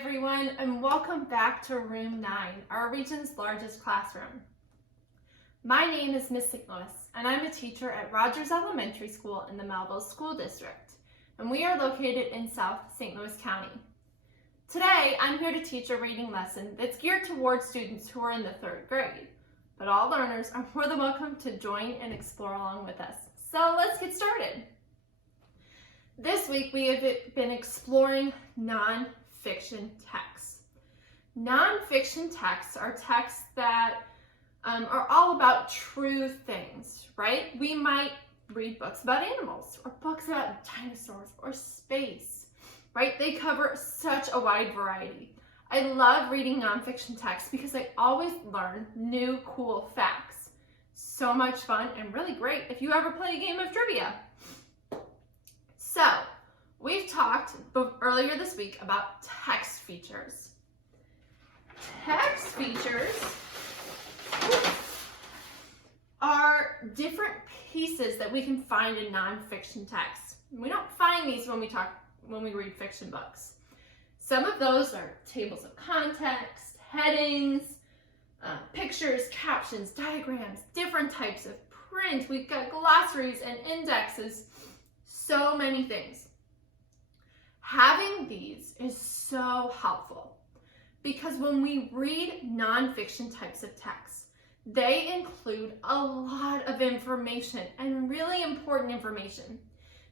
everyone, and welcome back to Room 9, our region's largest classroom. My name is Miss St. Louis, and I'm a teacher at Rogers Elementary School in the Mehlville School District, and we are located in South St. Louis County. Today, I'm here to teach a reading lesson that's geared towards students who are in the 3rd grade, but all learners are more than welcome to join and explore along with us. So let's get started. This week, we have been exploring nonfiction texts. Nonfiction texts are texts that are all about true things, right? We might read books about animals or books about dinosaurs or space, right? They cover such a wide variety. I love reading nonfiction texts because I always learn new cool facts. So much fun and really great if you ever play a game of trivia. So, we've talked earlier this week about text features. Text features are different pieces that we can find in nonfiction text. We don't find these when we read fiction books. Some of those are tables of context, headings, pictures, captions, diagrams, different types of print. We've got glossaries and indexes. So many things. Having these is so helpful because when we read nonfiction types of texts, they include a lot of information and really important information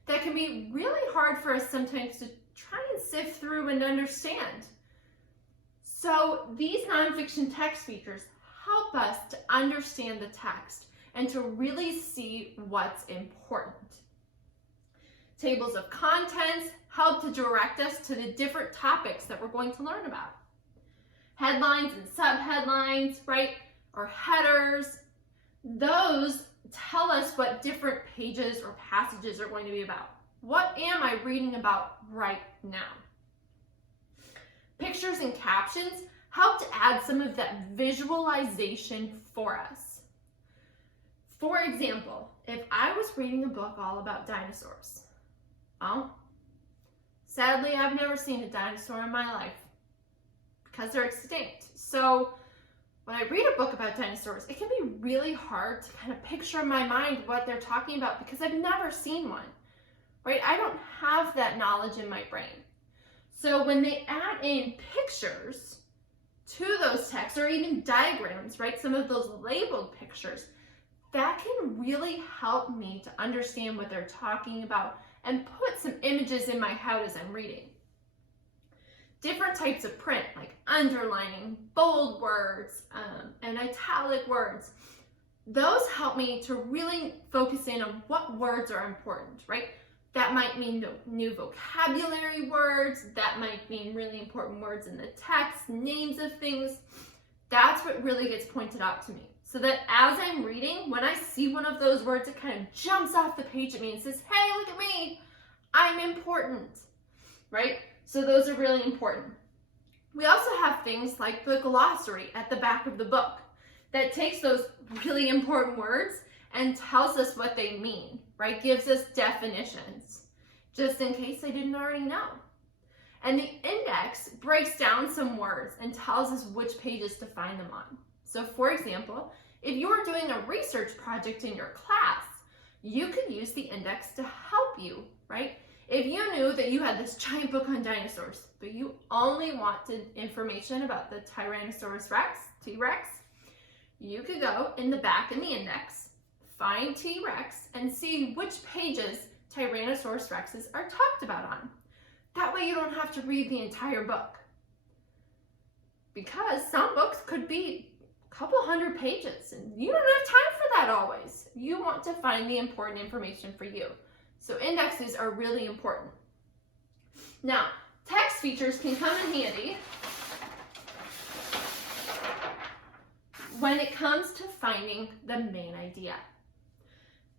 that can be really hard for us sometimes to try and sift through and understand. So these nonfiction text features help us to understand the text and to really see what's important. Tables of contents help to direct us to the different topics that we're going to learn about. Headlines and subheadlines, right, or headers, those tell us what different pages or passages are going to be about. What am I reading about right now? Pictures and captions help to add some of that visualization for us. For example, if I was reading a book all about dinosaurs, well, sadly, I've never seen a dinosaur in my life because they're extinct. So when I read a book about dinosaurs, it can be really hard to kind of picture in my mind what they're talking about because I've never seen one, right? I don't have that knowledge in my brain. So when they add in pictures to those texts or even diagrams, right? Some of those labeled pictures, that can really help me to understand what they're talking about and put some images in my head as I'm reading. Different types of print, like underlining, bold words, and italic words, those help me to really focus in on what words are important, right? That might mean new vocabulary words, that might mean really important words in the text, names of things. That's what really gets pointed out to me. So that as I'm reading, when I see one of those words, it kind of jumps off the page at me and says, hey, look at me, I'm important, right? So those are really important. We also have things like the glossary at the back of the book that takes those really important words and tells us what they mean, right? Gives us definitions, just in case I didn't already know. And the index breaks down some words and tells us which pages to find them on. So for example, if you're doing a research project in your class, you could use the index to help you, right? If you knew that you had this giant book on dinosaurs, but you only wanted information about the Tyrannosaurus Rex, T-Rex, you could go in the back in the index, find T-Rex, and see which pages Tyrannosaurus Rexes are talked about on. That way you don't have to read the entire book. Because some books could be couple hundred pages and you don't have time for that always. You want to find the important information for you. So indexes are really important. Now, text features can come in handy when it comes to finding the main idea.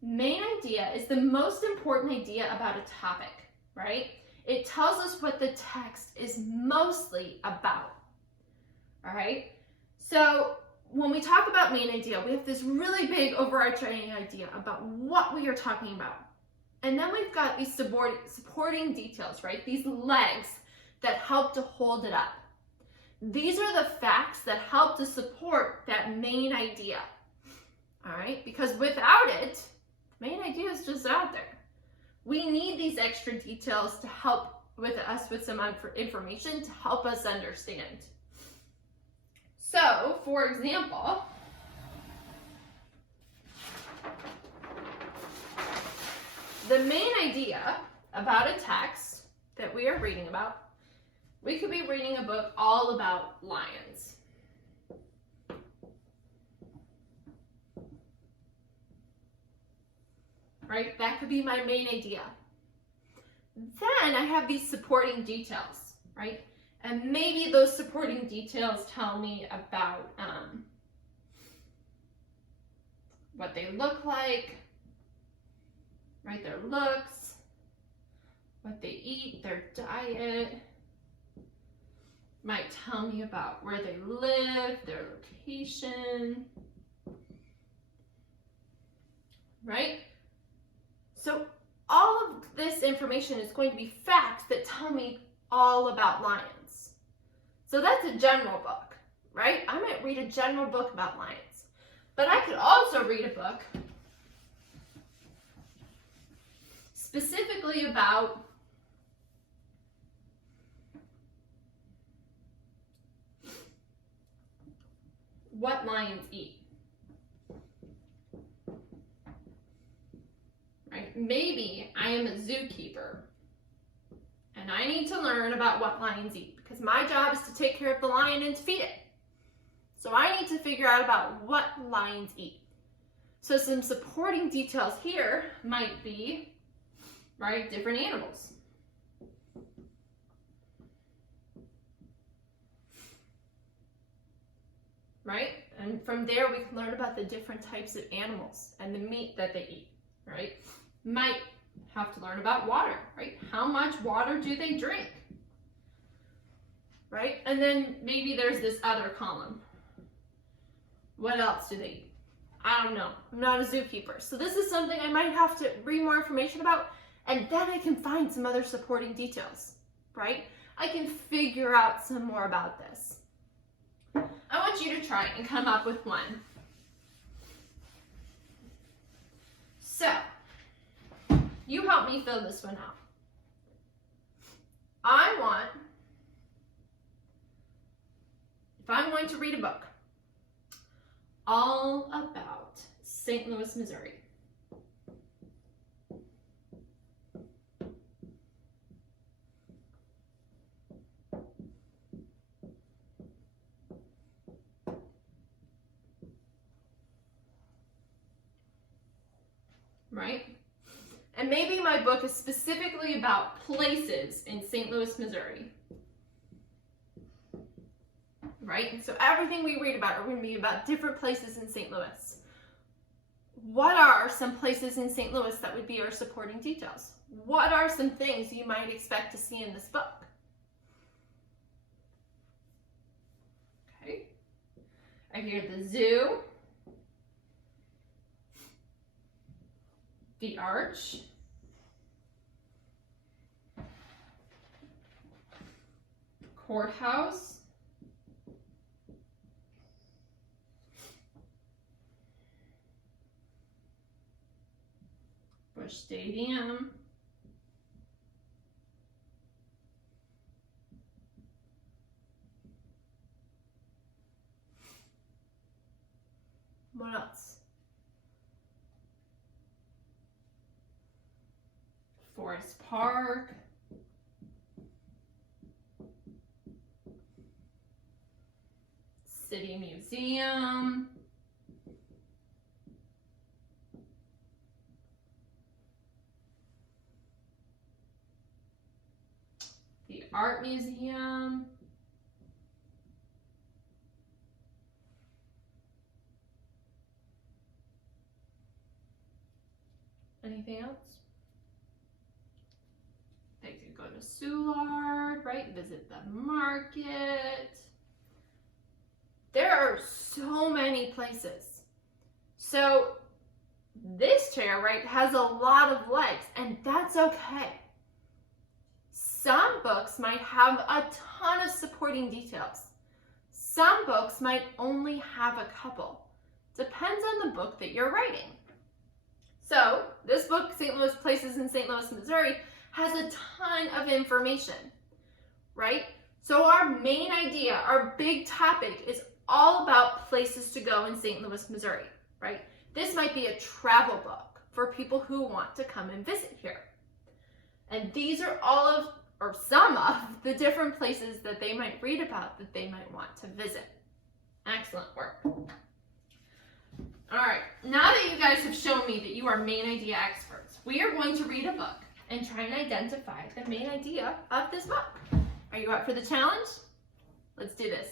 Main idea is the most important idea about a topic, right? It tells us what the text is mostly about, all right? So when we talk about main idea, we have this really big overarching idea about what we are talking about. And then we've got these supporting details, right? These legs that help to hold it up. These are the facts that help to support that main idea. All right, because without it, the main idea is just out there. We need these extra details to help with us with some information to help us understand. So, for example, the main idea about a text that we are reading about, we could be reading a book all about lions. Right? That could be my main idea. Then I have these supporting details, right? And maybe those supporting details tell me about what they look like, right? Their looks, what they eat, their diet. Might tell me about where they live, their location, right? So all of this information is going to be facts that tell me all about lions. So that's a general book, right? I might read a general book about lions, but I could also read a book specifically about what lions eat. Right? Maybe I am a zookeeper and I need to learn about what lions eat because my job is to take care of the lion and to feed it. So I need to figure out about what lions eat. So some supporting details here might be, right, different animals. Right? And from there we can learn about the different types of animals and the meat that they eat, right? Might have to learn about water, right? How much water do they drink? Right? And then maybe there's this other column. What else do they eat? I don't know. I'm not a zookeeper. So this is something I might have to read more information about, and then I can find some other supporting details, right? I can figure out some more about this. I want you to try and come up with one. So, you help me fill this one out. If I'm going to read a book all about St. Louis, Missouri, right? And maybe my book is specifically about places in St. Louis, Missouri. Right? So everything we read about are going to be about different places in St. Louis. What are some places in St. Louis that would be our supporting details? What are some things you might expect to see in this book? Okay. I hear the zoo, the arch, courthouse, Busch Stadium, what else? Forest Park, City Museum, the Art Museum, anything else? They could go to Soulard, right? Visit the market. There are so many places. So this chair, right, has a lot of legs, and that's okay. Some books might have a ton of supporting details. Some books might only have a couple. Depends on the book that you're writing. So this book, St. Louis Places in St. Louis, Missouri, has a ton of information, right? So our main idea, our big topic is all about places to go in St. Louis, Missouri, right? This might be a travel book for people who want to come and visit here. And these are all of, or some of, the different places that they might read about that they might want to visit. Excellent work. All right, now that you guys have shown me that you are main idea experts, we are going to read a book and try and identify the main idea of this book. Are you up for the challenge? Let's do this.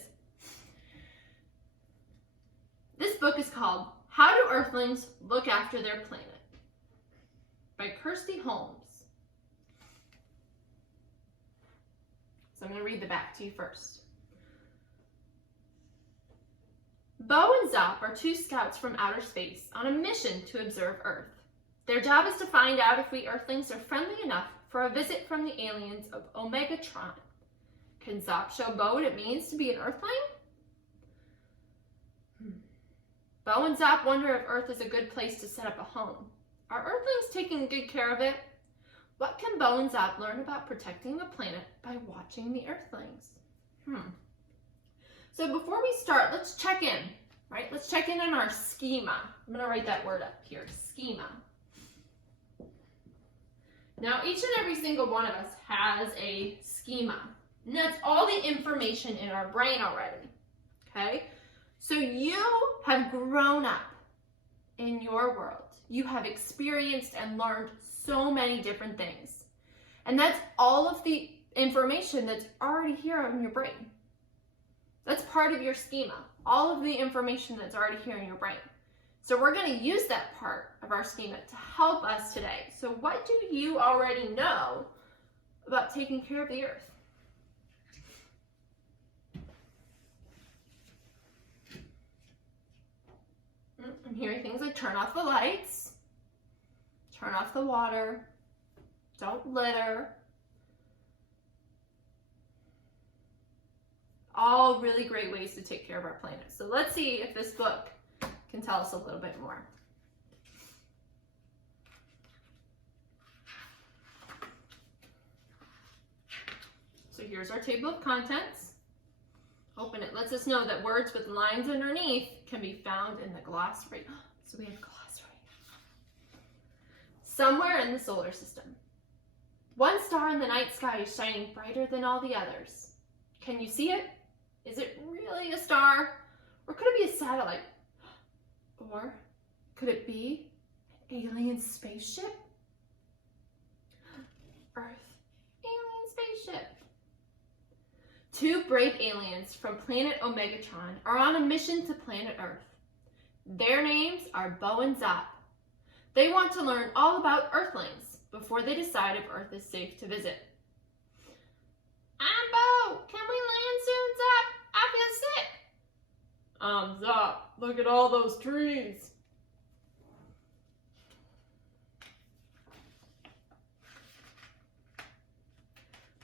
This book is called How Do Earthlings Look After Their Planet by Kristy Holmes. So I'm going to read the back to you first. Bo and Zop are two scouts from outer space on a mission to observe Earth. Their job is to find out if we Earthlings are friendly enough for a visit from the aliens of Omegatron. Can Zop show Bo what it means to be an Earthling? Bo and Zop wonder if Earth is a good place to set up a home. Are Earthlings taking good care of it? What can Bo and Zop learn about protecting the planet by watching the Earthlings? So before we start, let's check in, right? Let's check in on our schema. I'm going to write that word up here, schema. Now, each and every single one of us has a schema. And that's all the information in our brain already, okay? So you have grown up in your world. You have experienced and learned so many different things. And that's all of the information that's already here in your brain. That's part of your schema, all of the information that's already here in your brain. So we're going to use that part of our schema to help us today. So what do you already know about taking care of the Earth? I'm hearing things like turn off the lights, turn off the water, don't litter. All really great ways to take care of our planet. So let's see if this book can tell us a little bit more. So here's our table of contents. Open it. Lets us know that words with lines underneath can be found in the glossary. So we have a glossary. Somewhere in the solar system. One star in the night sky is shining brighter than all the others. Can you see it? Is it really a star? Or could it be a satellite? Or could it be an alien spaceship? Earth, alien spaceship. Two brave aliens from planet Omegatron are on a mission to planet Earth. Their names are Bo and Zop. They want to learn all about Earthlings before they decide if Earth is safe to visit. I'm Bo. Can we land soon, Zop? I feel sick. Zop, look at all those trees.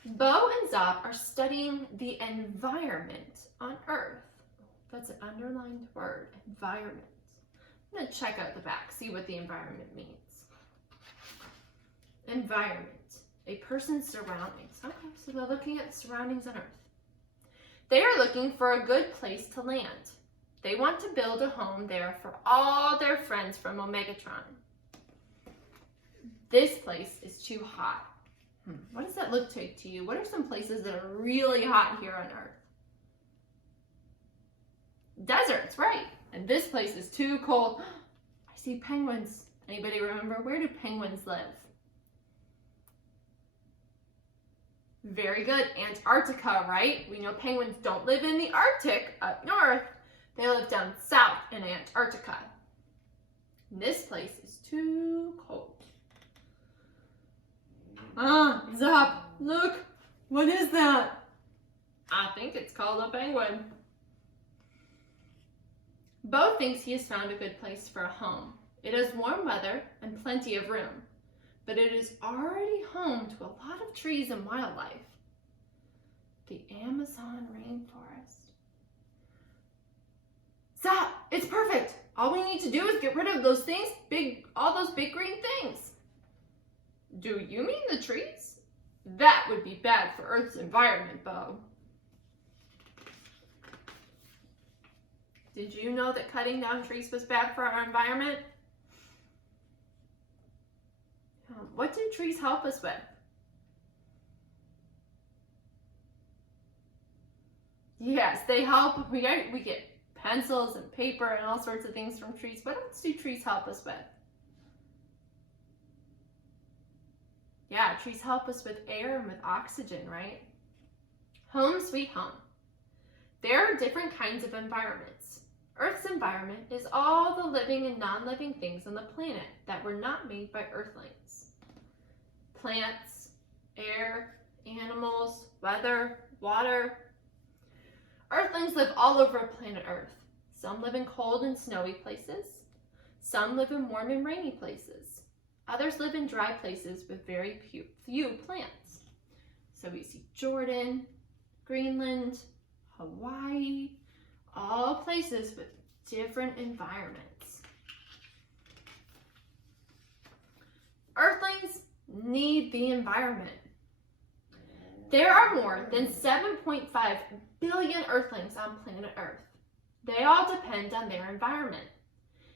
Bo and Zop are studying the environment on Earth. That's an underlined word, environment. I'm going to check out the back, see what the environment means. Environment, a person's surroundings. Okay, so they're looking at surroundings on Earth. They are looking for a good place to land. They want to build a home there for all their friends from Omegatron. This place is too hot. What does that look like to you? What are some places that are really hot here on Earth? Deserts, right. And this place is too cold. I see penguins. Anybody remember? Where do penguins live? Very good. Antarctica, right? We know penguins don't live in the Arctic up north. They live down south in Antarctica. And this place is too cold. Zop, look. What is that? I think it's called a penguin. Bo thinks he has found a good place for a home. It has warm weather and plenty of room. but it is already home to a lot of trees and wildlife. The Amazon rainforest. Zap! It's perfect! All we need to do is get rid of those things, all those big green things. Do you mean the trees? That would be bad for Earth's environment, Bo. Did you know that cutting down trees was bad for our environment? What do trees help us with? Yes, they help. We get pencils and paper and all sorts of things from trees. What else do trees help us with? Yeah, trees help us with air and with oxygen, right? Home sweet home. There are different kinds of environments. Earth's environment is all the living and non-living things on the planet that were not made by Earthlings. Plants, air, animals, weather, water. Earthlings live all over planet Earth. Some live in cold and snowy places. Some live in warm and rainy places. Others live in dry places with very few plants. So we see Jordan, Greenland, Hawaii, all places with different environments. Earthlings need the environment. There are more than 7.5 billion Earthlings on planet Earth. They all depend on their environment.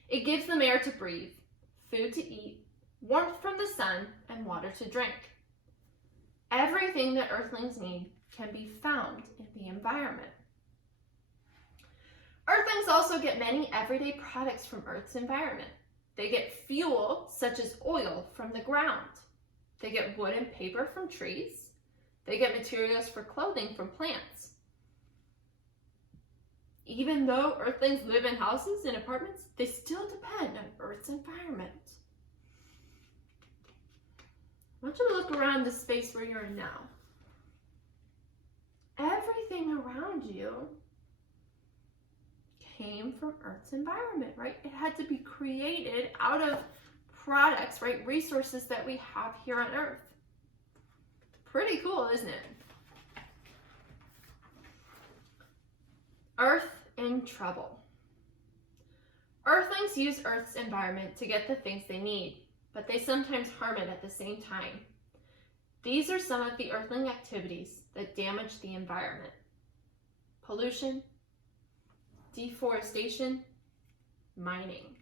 It gives them air to breathe, food to eat, warmth from the sun, and water to drink. Everything that Earthlings need can be found in the environment. Earthlings also get many everyday products from Earth's environment. They get fuel, such as oil, from the ground. They get wood and paper from trees. They get materials for clothing from plants. Even though Earthlings live in houses and apartments, they still depend on Earth's environment. I want you to look around the space where you're in now. Everything around you came from Earth's environment, right? It had to be created out of products, right? Resources that we have here on Earth. Pretty cool, isn't it? Earth in trouble. Earthlings use Earth's environment to get the things they need, but they sometimes harm it at the same time. These are some of the Earthling activities that damage the environment. Pollution, deforestation, mining.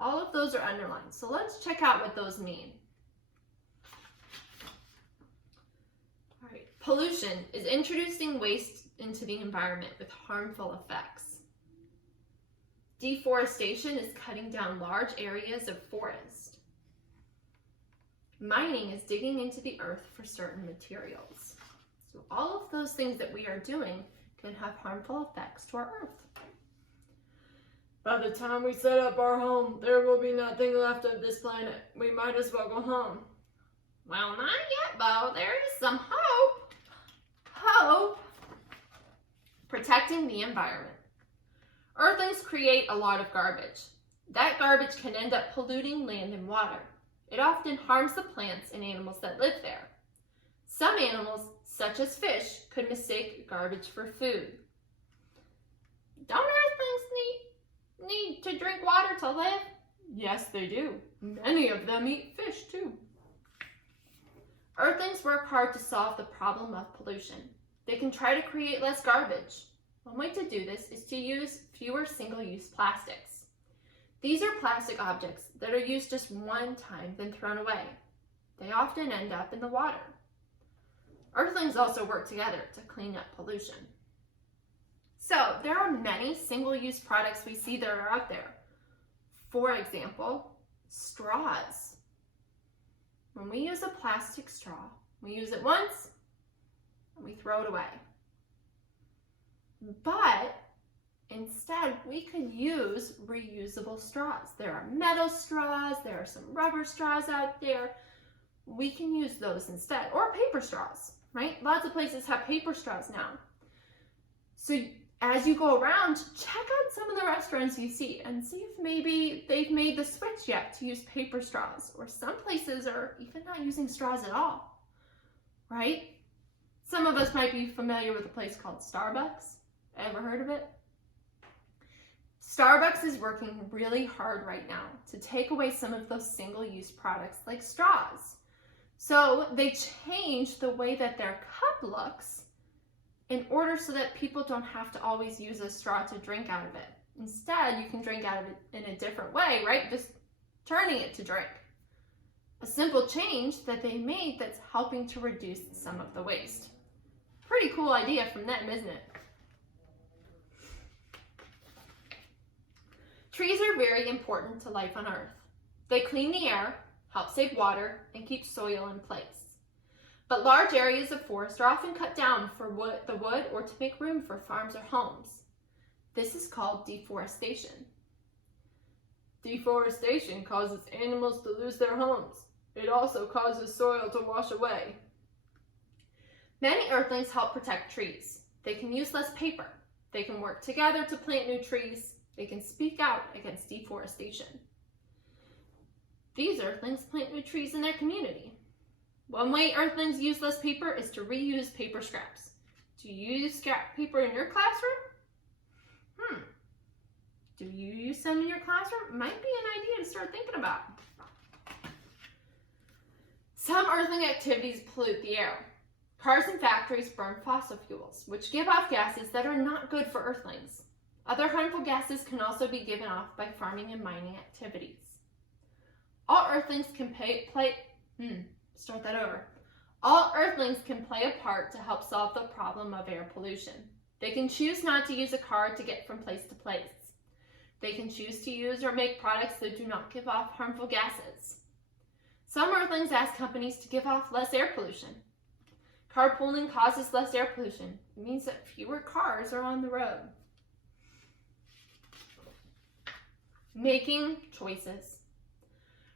All of those are underlined, so let's check out what those mean. All right. Pollution is introducing waste into the environment with harmful effects. Deforestation is cutting down large areas of forest. Mining is digging into the earth for certain materials. So all of those things that we are doing can have harmful effects to our earth. By the time we set up our home, there will be nothing left of this planet. We might as well go home. Well, not yet, Bo. There is some hope. Hope. Protecting the environment. Earthlings create a lot of garbage. That garbage can end up polluting land and water. It often harms the plants and animals that live there. Some animals, such as fish, could mistake garbage for food. Don't Earthlings need to drink water to live? Yes, they do. Many of them eat fish too. Earthlings work hard to solve the problem of pollution. They can try to create less garbage. One way to do this is to use fewer single-use plastics. These are plastic objects that are used just one time, then thrown away. They often end up in the water. Earthlings also work together to clean up pollution. So there are many single-use products we see that are out there. For example, straws. When we use a plastic straw, we use it once and we throw it away. But instead, we could use reusable straws. There are metal straws, there are some rubber straws out there. We can use those instead, or paper straws, right? Lots of places have paper straws now. So As you go around, check out some of the restaurants you see and see if maybe they've made the switch yet to use paper straws, or some places are even not using straws at all, right? Some of us might be familiar with a place called Starbucks. Ever heard of it? Starbucks is working really hard right now to take away some of those single-use products like straws. So they changed the way that their cup looks in order so that people don't have to always use a straw to drink out of it. Instead, you can drink out of it in a different way, right? Just turning it to drink. A simple change that they made that's helping to reduce some of the waste. Pretty cool idea from them, isn't it? Trees are very important to life on Earth. They clean the air, help save water, and keep soil in place. But large areas of forest are often cut down for the wood or to make room for farms or homes. This is called deforestation. Deforestation causes animals to lose their homes. It also causes soil to wash away. Many Earthlings help protect trees. They can use less paper. They can work together to plant new trees. They can speak out against deforestation. These Earthlings plant new trees in their community. One way Earthlings use less paper is to reuse paper scraps. Do you use scrap paper in your classroom? Do you use some in your classroom? Might be an idea to start thinking about. Some Earthling activities pollute the air. Cars and factories burn fossil fuels, which give off gases that are not good for Earthlings. Other harmful gases can also be given off by farming and mining activities. All Earthlings can All Earthlings can play a part to help solve the problem of air pollution. They can choose not to use a car to get from place to place. They can choose to use or make products that do not give off harmful gases. Some Earthlings ask companies to give off less air pollution. Carpooling causes less air pollution. It means that fewer cars are on the road. Making choices.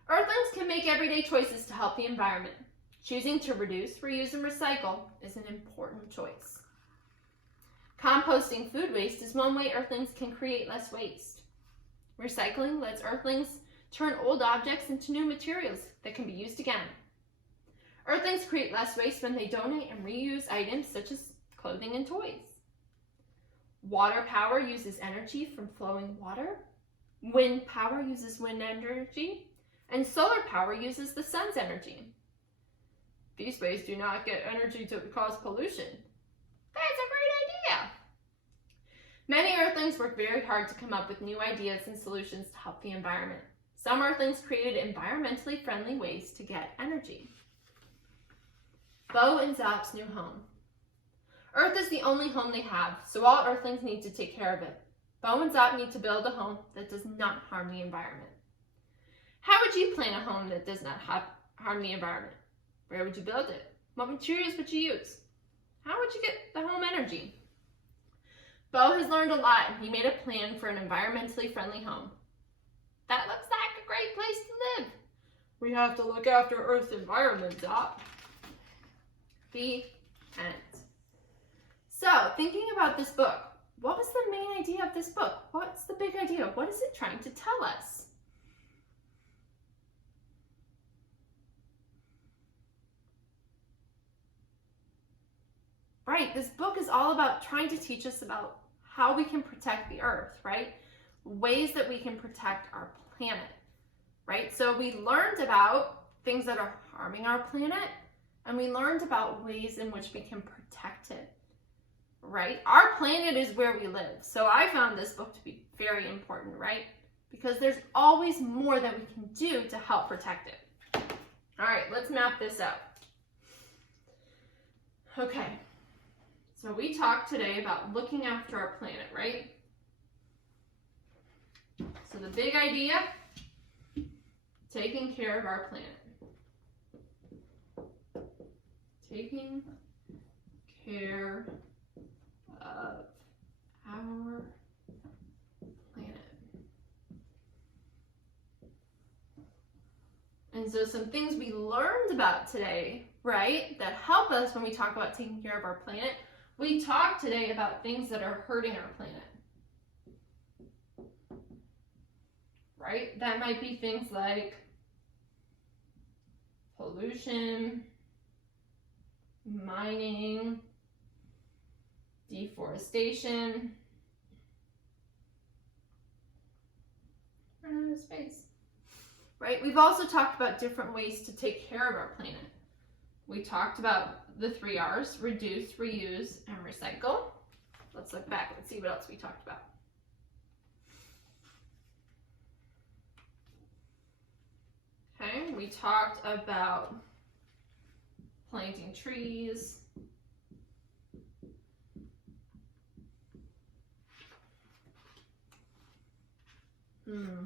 Earthlings can make everyday choices to help the environment. Choosing to reduce, reuse, and recycle is an important choice. Composting food waste is one way Earthlings can create less waste. Recycling lets Earthlings turn old objects into new materials that can be used again. Earthlings create less waste when they donate and reuse items such as clothing and toys. Water power uses energy from flowing water. Wind power uses wind energy. And solar power uses the sun's energy. These ways do not get energy to cause pollution. That's a great idea! Many Earthlings work very hard to come up with new ideas and solutions to help the environment. Some Earthlings created environmentally friendly ways to get energy. Bo and Zop's new home. Earth is the only home they have, so all Earthlings need to take care of it. Bo and Zop need to build a home that does not harm the environment. How would you plan a home that does not harm the environment? Where would you build it? What materials would you use? How would you get the home energy? Bo has learned a lot and he made a plan for an environmentally friendly home. That looks like a great place to live. We have to look after Earth's environment, Zop. The end. So, thinking about this book, what was the main idea of this book? What's the big idea? What is it trying to tell us? Right, this book is all about trying to teach us about how we can protect the Earth, right? Ways that we can protect our planet, right? So we learned about things that are harming our planet, and we learned about ways in which we can protect it, right? Our planet is where we live. So I found this book to be very important, right? Because there's always more that we can do to help protect it. All right, let's map this out. Okay, so we talked today about looking after our planet, right? So the big idea, taking care of our planet. Taking care of our planet. And so some things we learned about today, right, that help us when we talk about taking care of our planet We talked today about things that are hurting our planet. Right? That might be things like pollution, mining, deforestation, run out of space. Right? We've also talked about different ways to take care of our planet. We talked about the 3 R's: reduce, reuse, and recycle. Let's look back and see what else we talked about. Okay, we talked about planting trees.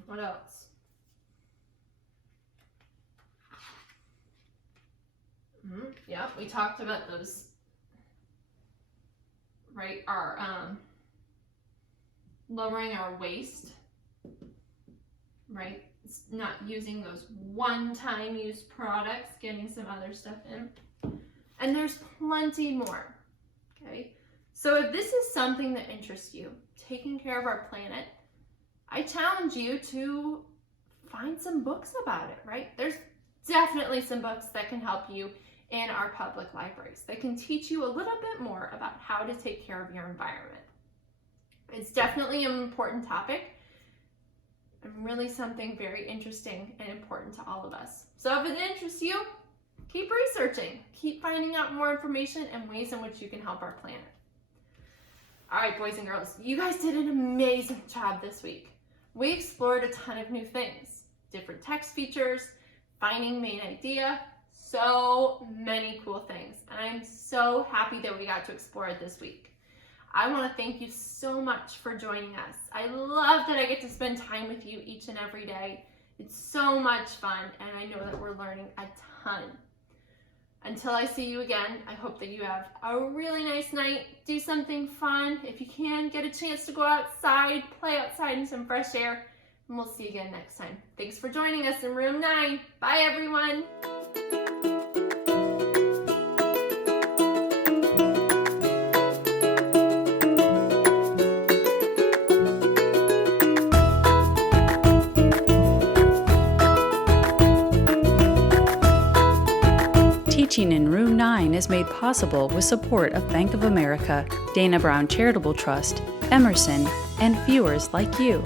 What else? Yeah, we talked about those, right? Our lowering our waste, right? It's not using those one-time use products, getting some other stuff in. And there's plenty more, okay? So if this is something that interests you, taking care of our planet, I challenge you to find some books about it, right? There's definitely some books that can help you in our public libraries that can teach you a little bit more about how to take care of your environment. It's definitely an important topic and really something very interesting and important to all of us. So if it interests you, keep researching, keep finding out more information and ways in which you can help our planet. All right, boys and girls, you guys did an amazing job this week. We explored a ton of new things, different text features, finding main idea, so many cool things. And I'm so happy that we got to explore it this week. I want to thank you so much for joining us. I love that I get to spend time with you each and every day. It's so much fun, and I know that we're learning a ton. Until I see you again, I hope that you have a really nice night. Do something fun. If you can, get a chance to go outside, play outside in some fresh air, and we'll see you again next time. Thanks for joining us in room 9. Bye, everyone. Teaching in Room 9 is made possible with support of Bank of America, Dana Brown Charitable Trust, Emerson, and viewers like you.